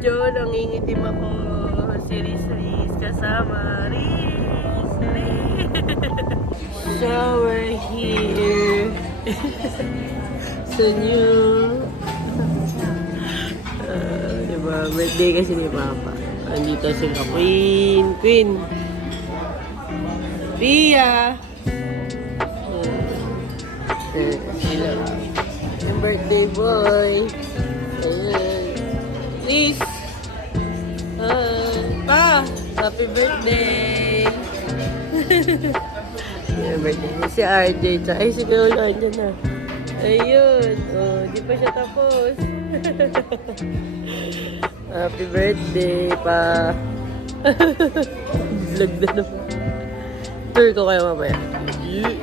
video, nangingitim ako. Si Riz kasama. Riz! So, we're here. Sa new... diba, birthday kasi ni Papa. Andito sila. Queen! Pia! Sila. Yung birthday boy. Ayan. Liz! Pa! Happy birthday! Yung birthday ni si RJ. Ay, si Lolo andyan na. Ayun. Oh, di pa siya tapos. Happy birthday, pa! Vlog na naman. Tour ko kayo mamaya.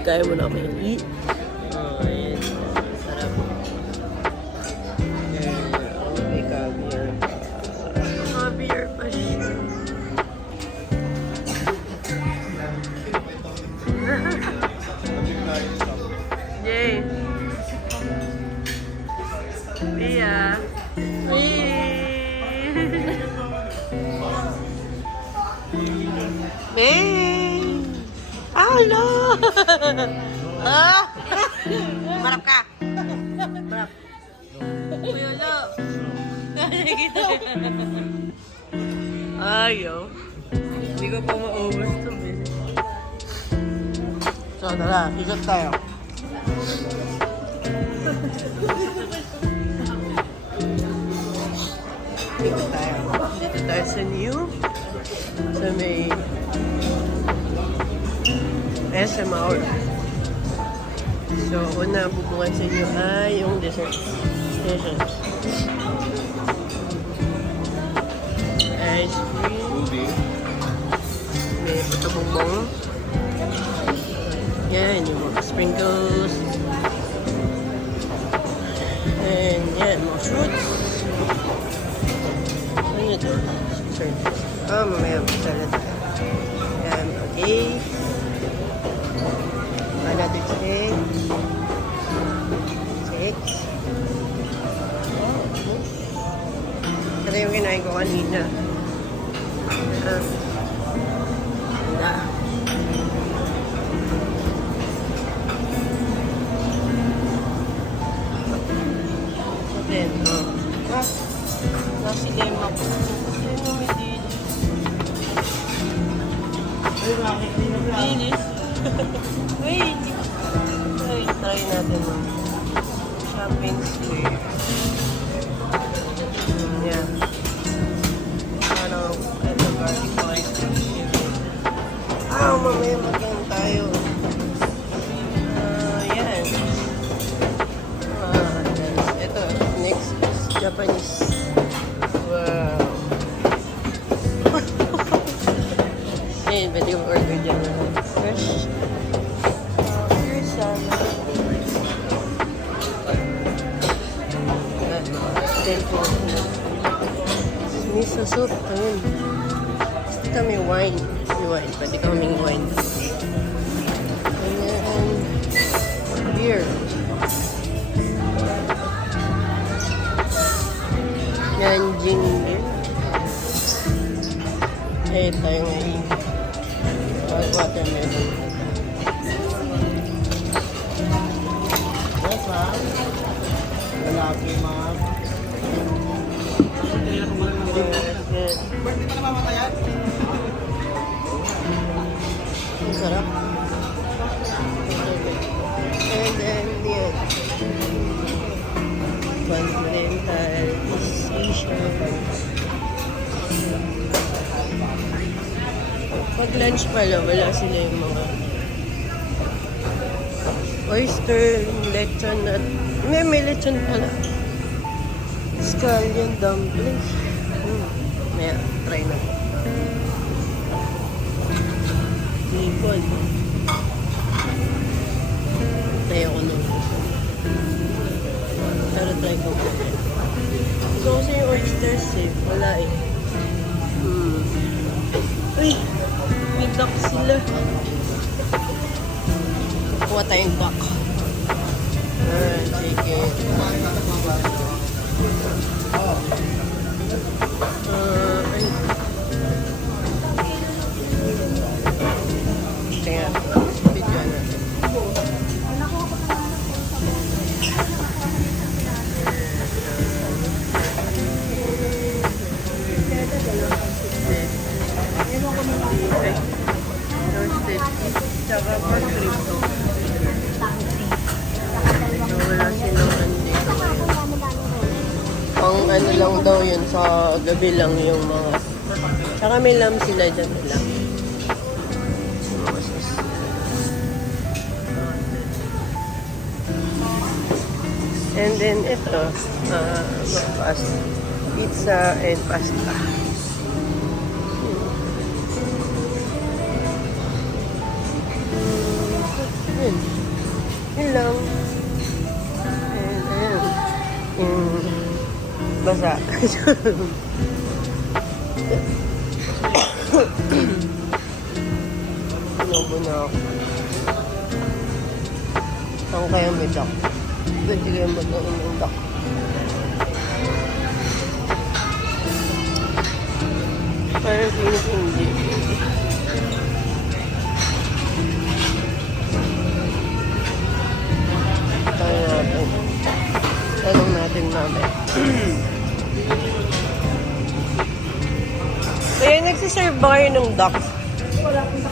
Kaya mo na kami. Oh, ayan. Sarap. Okay, caviar pa. Caviar pa siya. Yay! Pia! Beng! Hello! Ah! Marap ka! Marap! Kuya Lo! Ayaw. Hindi ko pa maubos ito, eh. So, tara. Ikot tayo. Ikot tayo. Dito tayo sa new. Sa may SM Hour. So, una bubukan sa inyo ay yung dessert station. Ice cream. May puto-bongbong. Yan, yung mga sprinkles. And yan, mga fruits. Ano ito? Mamaya salad. Yan, okay. Another steak. 6. Ito yung kinain ko kanina. Then, nasi lemak. Linis. Wait. Try natin mo. Shopping square. Yan. Ano, ito garlic ice cream. Mamaya magyan tayo. Yan. Ito, next is Japanese. Wow. Ayan, pwede yung order dyan. Fresh. Here's some. Tempo. Miso soup. Ayan. Gusto kami wine. Wine. Pwede kaming wine. Ayan. Beer. Yan, gin beer. Eh, tayo ngayon. Watermelon. Yes, ma'am. Lalaki, ma'am. Birthday pa na mamatayan? Ang sarap. And then, yun. Continental, East Asian. Pag lunch pala, wala sila yung mga oyster, lechon at... May lechon pala. Scallion dumpling. Maya, try na. Hipon. Tayo ko nun. Pero try ko po. Gusto kasi yung oysters eh. Wala eh. Uy! May duck sila. Kuha tayong duck. Chicken. Ay. Kaya, video na. Roasted fish, tsaka pa-shrimp. So, wala silang ano dito ngayon. Pang ano lang daw yun, sa gabi lang yung mga... Tsaka may lam sila dyan nila. Mga sus. And then ito, pasta. Pizza and pasta. Yun. Yun lang. And ayun. Basa. Inubo na ako. Saan kaya may duck? Pwede kaya mag-inom ng duck. Parang hindi. Tanong natin mamaya. Kaya nagsiserve ba kayo ng duck? Wala akong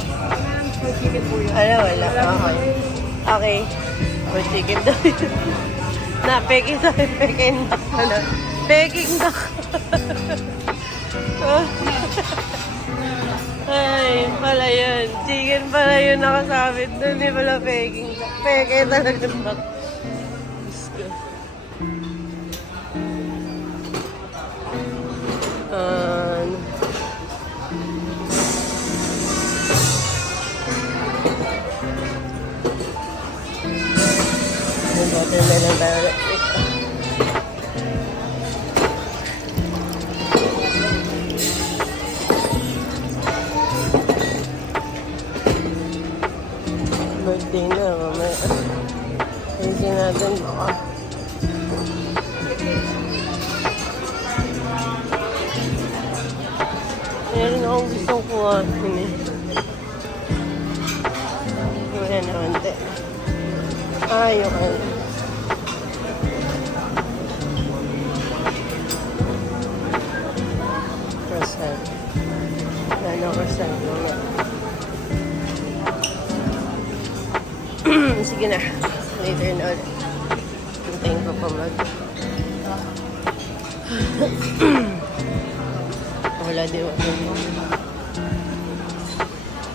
for chicken po yun. Wala. Okay. Okay. For chicken daw yun. Peking duck pala. Peking duck. Ay, pala yun. Chicken pala yun nakasabit doon. Hindi pala peking duck. Peke talaga duck. Diyos ko. Watermelon tayo. Birthday na, mamaya. Ayusin natin baka. Meron akong gustong kuhain eh. Wala naman din. Yung ano. Croissant. Lalo croissant naman. Sige na. Later na ulit. Hintayin ko pa mag... Wala di ba?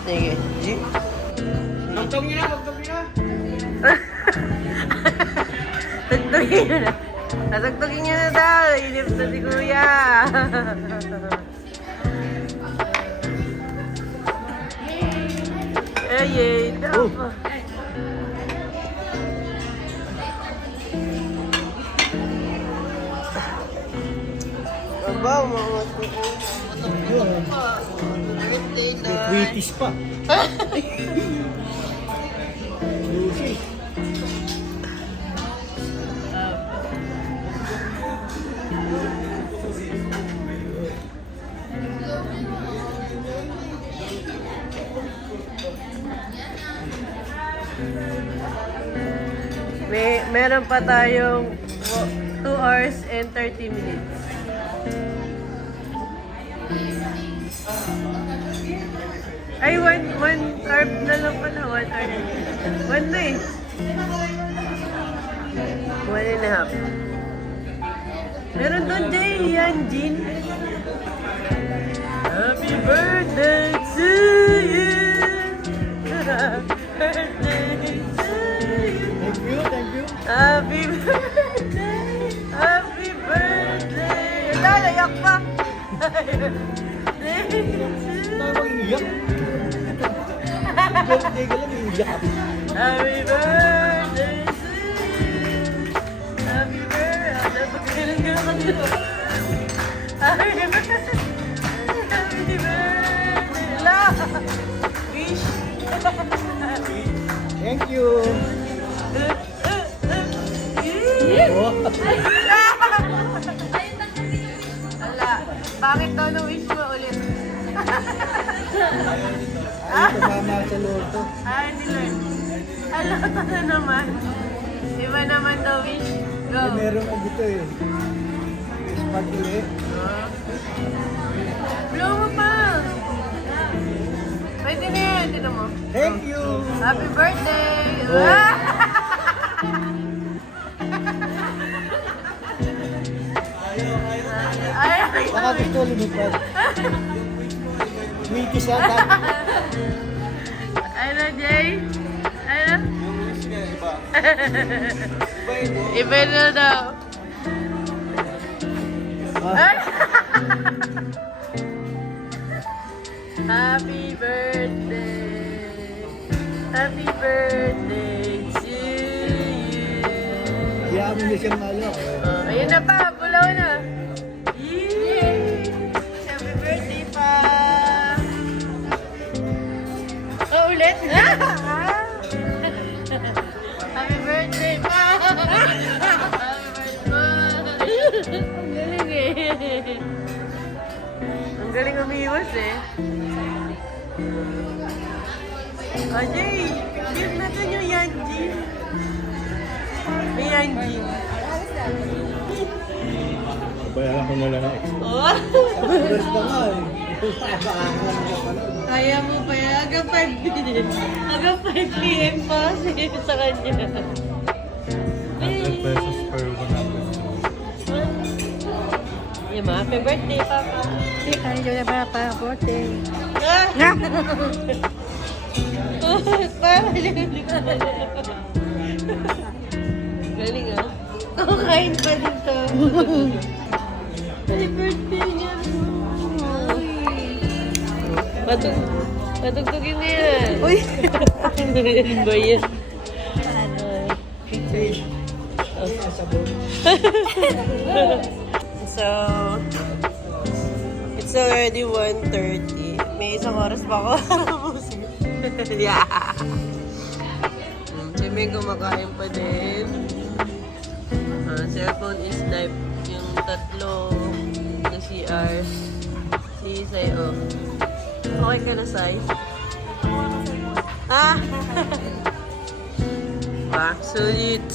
Sige. Pagtog niyo na. Tugtugin nyo na. Natugtugin nyo na daw. Inip na si Kuya. Ayay. Dapo. Aba, mga birthday na. British pa. Lucy. Meron pa tayong 2 hours and 30 minutes. Ay, one carb na lang pala. 1 hour. 1 na eh. 1.5. Meron doon, Jay. Yan, Jean. Happy birthday to you. Birthday to you. Thank you. Happy birthday. Happy birthday. Lalayak pa. Birthday to you. Birthday ka lang, iiyak. Happy birthday to you. Happy birthday. Pagkailan ka dito. Happy birthday. Happy birthday. La. Wish. Thank you. Ala. Ay, kasama sa loto. Ay, hindi lang. Alata na naman. Iba naman daw, wish. Go. Ay, meron ka dito eh. Smart ulit. Blow mo pa. Pwede na yan. Dito mo. Thank you! Happy birthday! Ay, Baka gusto lumipad. Sweeties ata. ano, Jay? Ano? Iba na daw. Ay! Happy birthday! Happy birthday to you! Hayaan mo na siyang malok. Ayun na pa, bulaw na. Yay! Happy birthday pa! Oh, ulit? Happy birthday pa! Happy birthday! Ang galing eh. Ang galing umiwas eh. Ajay, give natin yung Yanji. May Yanji. Bayaran ko na lang ang extra. Oh! First na nga eh. Bakaangan ka pala. Kaya mo pa yan? Hanggang 5 p.m. pa sa kanya. 100 pesos per 100. Yung happy birthday, Papa. Ano yun na ba pa birthday? Ah! Para lang. Galing ah. Kumakain pa dito. Happy birthday niya. Patugtugin mo yan. Uy! Ano ba yan? Ano? So, it's already 1:30. May isang oras pa ako. Yeah. Si May kumakain pa din. Cellphone is live. Yung tatlo na CR. Si Sai, oh. Okay ka na, Sai? Ah! Wow, sulit.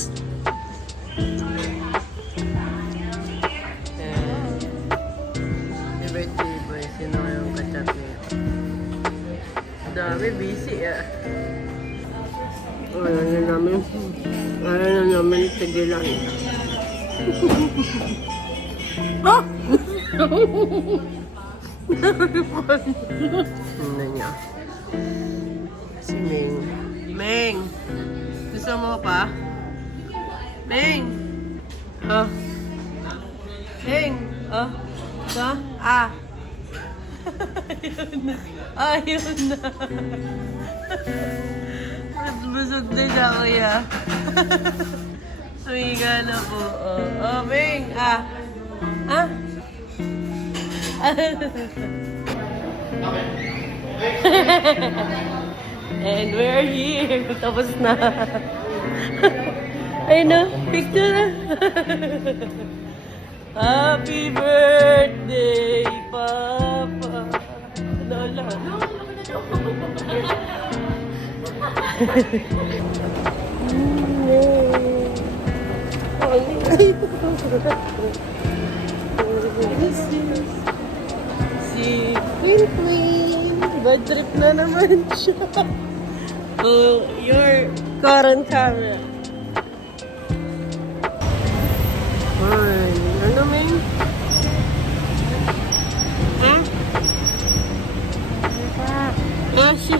Happy birthday, boy. Sino yung kachat niya? Dami, busy ah. Ayaw na namin tigilan. Ah! Ano niya? Si Meng. Meng! Gusto mo pa? Meng! Ah. Meng! Ah. Sa? Ah. Ayun na. Ayun na. Busog din siya, kuya. Humiga na po. Oh, Meng! Ah. Ah. And we're here. Tapos na. Ay no, picture na. Happy birthday, Papa. Lola. Si Queen. Bad trip na naman siya. Oh, your current camera. Ay, ano, Ming? Ha? Ah, si...